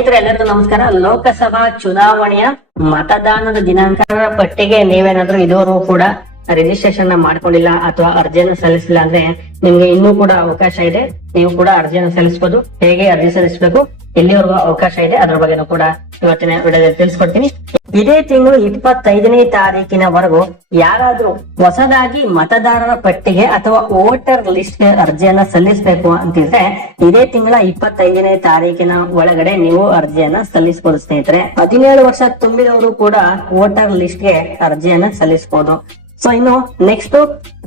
ಸ್ನೇಹಿತರೆ, ಎಲ್ಲರಿಗೂ ನಮಸ್ಕಾರ. ಲೋಕಸಭಾ ಚುನಾವಣೆಯ ಮತದಾನದ ದಿನಾಂಕದ ಪಟ್ಟಿಗೆ ನೀವೇನಾದ್ರೂ ಇದುವರೆಗೂ ಕೂಡ ರಿಜಿಸ್ಟ್ರೇಷನ್ ಮಾಡ್ಕೊಂಡಿಲ್ಲ ಅಥವಾ ಅರ್ಜಿಯನ್ನು ಸಲ್ಲಿಸಿಲ್ಲ ಅಂದ್ರೆ ನಿಮ್ಗೆ ಇನ್ನೂ ಕೂಡ ಅವಕಾಶ ಇದೆ. ನೀವು ಕೂಡ ಅರ್ಜಿಯನ್ನು ಸಲ್ಲಿಸಬಹುದು ಹೇಗೆ ಅರ್ಜಿ ಸಲ್ಲಿಸಬೇಕು, ಎಲ್ಲಿವರೆಗೂ ಅವಕಾಶ ಇದೆ, ಅದ್ರ ಬಗ್ಗೆನೂ ಕೂಡ ಇವತ್ತಿನ ವಿಡಿಯೋದಲ್ಲಿ ತಿಳಿಸ್ಕೊಡ್ತೀನಿ. ಇದೇ ತಿಂಗಳು ಇಪ್ಪತ್ತೈದನೇ ತಾರೀಕಿನವರೆಗೂ ಯಾರಾದ್ರೂ ಹೊಸದಾಗಿ ಮತದಾರರ ಪಟ್ಟಿಗೆ ಅಥವಾ ವೋಟರ್ ಲಿಸ್ಟ್ ಅರ್ಜಿಯನ್ನ ಸಲ್ಲಿಸಬೇಕು ಅಂತಿದ್ರೆ ಇದೇ ತಿಂಗಳ ಇಪ್ಪತ್ತೈದನೇ ತಾರೀಕಿನ ಒಳಗಡೆ ನೀವು ಅರ್ಜಿಯನ್ನ ಸಲ್ಲಿಸಬಹುದು ಸ್ನೇಹಿತರೆ. ಹದಿನೇಳು ವರ್ಷ ತುಂಬಿದವರು ಕೂಡ ವೋಟರ್ ಲಿಸ್ಟ್ಗೆ ಅರ್ಜಿಯನ್ನ ಸಲ್ಲಿಸಬಹುದು ಸೊ ಇನ್ನು ನೆಕ್ಸ್ಟ್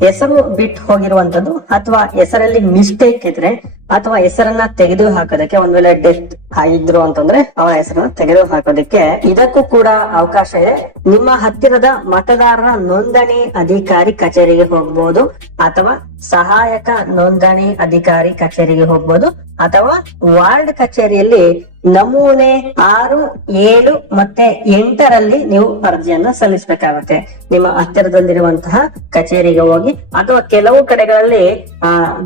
ಹೆಸರು ಬಿಟ್ ಹೋಗಿರುವಂತದ್ದು ಅಥವಾ ಹೆಸರಲ್ಲಿ ಮಿಸ್ಟೇಕ್ ಇದ್ರೆ ಅಥವಾ ಹೆಸರನ್ನ ತೆಗೆದು ಹಾಕೋದಕ್ಕೆ ಒಂದ್ ವೇಳೆ ಡೆತ್ ಆಗಿದ್ರು ಅಂತಂದ್ರೆ ಅವರ ಹೆಸರನ್ನ ತೆಗೆದು ಹಾಕೋದಕ್ಕೆ ಇದಕ್ಕೂ ಕೂಡ ಅವಕಾಶ ಇದೆ. ನಿಮ್ಮ ಹತ್ತಿರದ ಮತದಾರರ ನೋಂದಣಿ ಅಧಿಕಾರಿ ಕಚೇರಿಗೆ ಹೋಗ್ಬೋದು. ಅಥವಾ ಸಹಾಯಕ ನೋಂದಣಿ ಅಧಿಕಾರಿ ಕಚೇರಿಗೆ ಹೋಗ್ಬೋದು, ಅಥವಾ ವಾರ್ಡ್ ಕಚೇರಿಯಲ್ಲಿ ನಮೂನೆ ಆರು, ಏಳು ಮತ್ತೆ ಎಂಟರಲ್ಲಿ ನೀವು ಅರ್ಜಿಯನ್ನ ಸಲ್ಲಿಸಬೇಕಾಗುತ್ತೆ. ನಿಮ್ಮ ಹತ್ತಿರದಲ್ಲಿರುವಂತಹ ಕಚೇರಿಗೆ ಹೋಗಿ, ಅಥವಾ ಕೆಲವು ಕಡೆಗಳಲ್ಲಿ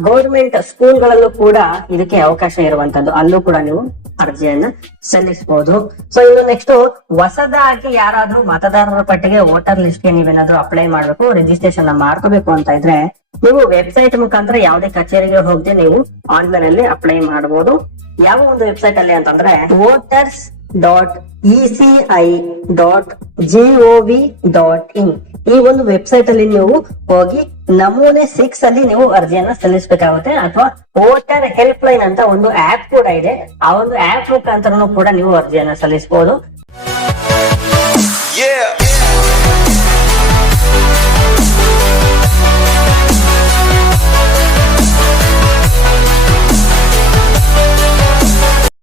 ಗೌರ್ಮೆಂಟ್ ಸ್ಕೂಲ್ಗಳಲ್ಲೂ ಕೂಡ ಇದಕ್ಕೆ ಅವಕಾಶ ಇರುವಂತದ್ದು. ಅಲ್ಲೂ ಕೂಡ ನೀವು ಅರ್ಜಿಯನ್ನ ಸಲ್ಲಿಸಬಹುದು. ಸೊ ಇನ್ನು ನೆಕ್ಸ್ಟ್ ಹೊಸದಾಗಿ ಯಾರಾದ್ರೂ ಮತದಾರರ ಪಟ್ಟಿಗೆ ವೋಟರ್ ಲಿಸ್ಟ್ಗೆ ನೀವೇನಾದ್ರೂ ಅಪ್ಲೈ ಮಾಡ್ಬೇಕು ರಿಜಿಸ್ಟ್ರೇಷನ್ ಮಾಡ್ಕೋಬೇಕು ಅಂತ ಇದ್ರೆ ನೀವು ವೆಬ್ಸೈಟ್ ಮುಖಾಂತರ ಯಾವುದೇ ಕಚೇರಿಗೆ ಹೋಗದೆ ನೀವು ಆನ್ಲೈನ್ ಅಲ್ಲಿ ಅಪ್ಲೈ ಮಾಡಬಹುದು ಯಾವ ಒಂದು ವೆಬ್ಸೈಟ್ ಅಲ್ಲಿ ಅಂತಂದ್ರೆ voters dot E C I dot V dot in ಈ ಒಂದು ವೆಬ್ಸೈಟ್ ಅಲ್ಲಿ ನೀವು ಹೋಗಿ ನಮೂನೆ ಸಿಕ್ಸ್ ಅಲ್ಲಿ ನೀವು ಅರ್ಜಿಯನ್ನ ಸಲ್ಲಿಸಬೇಕಾಗುತ್ತೆ ಅಥವಾ ವೋಟರ್ ಹೆಲ್ಪ್ ಲೈನ್ ಅಂತ ಒಂದು ಆಪ್ ಕೂಡ ಇದೆ. ಆ ಒಂದು ಆಪ್ ಮುಖಾಂತರನು ಕೂಡ ನೀವು ಅರ್ಜಿಯನ್ನ ಸಲ್ಲಿಸಬಹುದು.